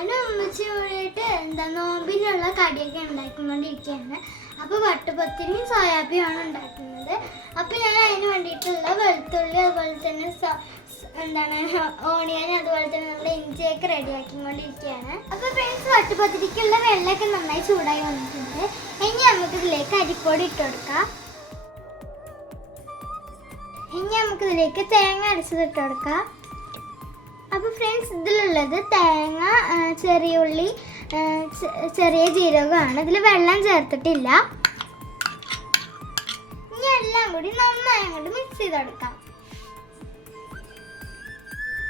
ഞാനും അമ്മച്ചി കൂടിയിട്ട് നോമ്പിനുള്ള കടിയൊക്കെ ഉണ്ടാക്കിക്കൊണ്ടിരിക്കുകയാണ്. അപ്പോൾ വട്ടുപത്തിരിയും സോയാബീനുമാണ് ഉണ്ടാക്കുന്നത്. അപ്പോൾ ഞാൻ അതിന് വേണ്ടിയിട്ടുള്ള വെളുത്തുള്ളി, അതുപോലെ തന്നെ ഓണിയൻ, അതുപോലെ തന്നെ നമ്മുടെ ഇഞ്ചിയൊക്കെ റെഡിയാക്കിക്കൊണ്ടിരിക്കുകയാണ്. അപ്പോൾ ഫ്രണ്ട്സ്, വട്ടുപത്തിരിക്കുള്ള വെള്ളമൊക്കെ നന്നായി ചൂടായി വന്നിട്ടുണ്ട്. ഇനി നമുക്കിതിലേക്ക് അരിപ്പൊടി ഇട്ട് കൊടുക്കാം. ഇനി നമുക്കിതിലേക്ക് തേങ്ങ അരച്ചത് ഇട്ട് കൊടുക്കാം. അപ്പോൾ ഫ്രണ്ട്സ്, ഇതിലുള്ളത് തേങ്ങ, ചെറിയ ഉള്ളി, ചെറിയ ജീരകമാണ്. ഇതിൽ വെള്ളം ചേർത്തിട്ടില്ല. ഇനി എല്ലാം കൂടി നന്നായി അങ്ങോട്ട് മിക്സ് ചെയ്ത് കൊടുക്കാം.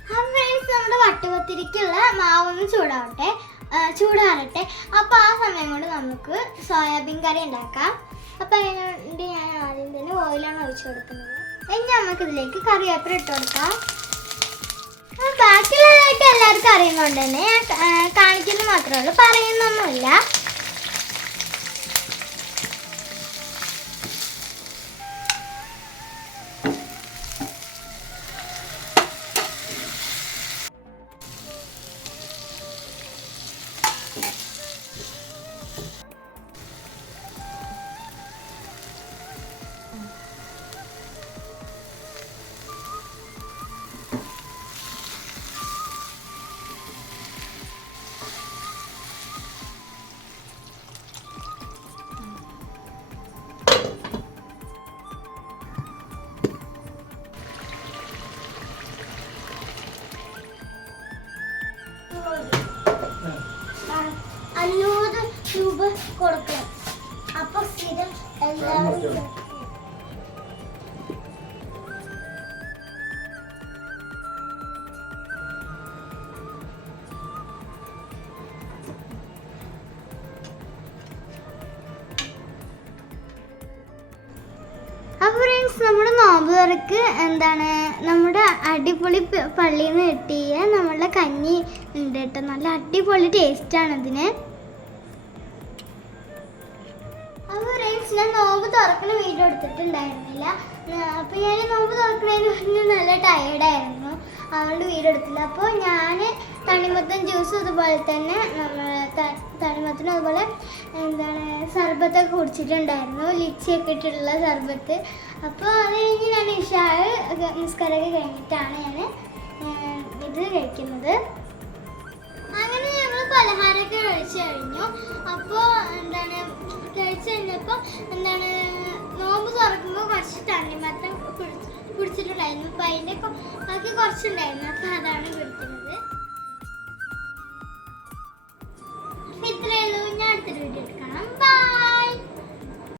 അപ്പോൾ ഫ്രണ്ട്സ്, നമ്മുടെ വട്ടുപത്തിരിക്കുള്ള മാവൊന്ന് ചൂടാറട്ടെ. അപ്പോൾ ആ സമയം കൊണ്ട് നമുക്ക് സോയാബീൻ കറി ഉണ്ടാക്കാം. അപ്പോൾ അതിന് വേണ്ടി ഞാൻ ആദ്യം തന്നെ ഓയിലാണ് ഒഴിച്ചു കൊടുക്കുന്നത്. ഇനി നമുക്കിതിലേക്ക് കറിവേപ്പില ഇട്ട് കൊടുക്കാം. ബാക്കിയുള്ളതായിട്ട് എല്ലാവർക്കും അറിയുന്നതുകൊണ്ട് തന്നെ ഞാൻ കാണിക്കുന്നത് മാത്രമേ ഉള്ളൂ, പറയുന്നൊന്നുമില്ല. രൂപ കൊടുക്കണം. അപ്പൊ സ്ഥിരം എല്ലാവരും അപ്പോൾ ഫ്രണ്ട്സ്, നമ്മുടെ നോമ്പ് തുറക്ക് നമ്മുടെ അടിപൊളി പള്ളിയിൽ നിന്ന് കിട്ടിയ നമ്മളുടെ കഞ്ഞി ഉണ്ട് കേട്ടോ. നല്ല അടിപൊളി ടേസ്റ്റാണ് ഇതിന്. അപ്പോൾ ഫ്രണ്ട്സ്, ഞാൻ നോമ്പ് തുറക്കുന്ന വീഡിയോ എടുത്തിട്ടുണ്ടായിരുന്നില്ല. അപ്പോൾ ഞാൻ നോമ്പ് തുറക്കുന്നതിന് മുന്നേ നല്ല ടയേർഡായിരുന്നു, അതുകൊണ്ട് വീഡിയോ എടുത്തില്ല. അപ്പോൾ ഞാൻ തണ്ണിമത്തൻ ജ്യൂസ്, അതുപോലെ തന്നെ തണ്ണിമത്തനും അതുപോലെ സർബത്തൊക്കെ കുടിച്ചിട്ടുണ്ടായിരുന്നു, ലിച്ചിയൊക്കെ ഇട്ടിട്ടുള്ള സർബത്ത്. അപ്പോൾ അത് കഴിഞ്ഞ് ഞാൻ നിസ്കാരമൊക്കെ കഴിഞ്ഞിട്ടാണ് ഞാൻ ഇത് കഴിക്കുന്നത്. അങ്ങനെ ഞങ്ങൾ പലഹാരമൊക്കെ കഴിച്ചു കഴിഞ്ഞു. അപ്പോൾ കഴിച്ചു കഴിഞ്ഞപ്പോൾ നോമ്പ് തുറക്കുമ്പോൾ കുറച്ച് തണ്ണിമത്തൻ കുടിച്ചിട്ടുണ്ടായിരുന്നു. അപ്പോൾ അതിൻ്റെ ബാക്കി കുറച്ചുണ്ടായിരുന്നു. അപ്പോൾ അതാണ് കുടിക്കുന്നത്. അപ്പോൾ ഇത്രയേ ഉള്ളൂ. ഞാൻ അടുത്തൊരു വീഡിയോ എടുക്കാം.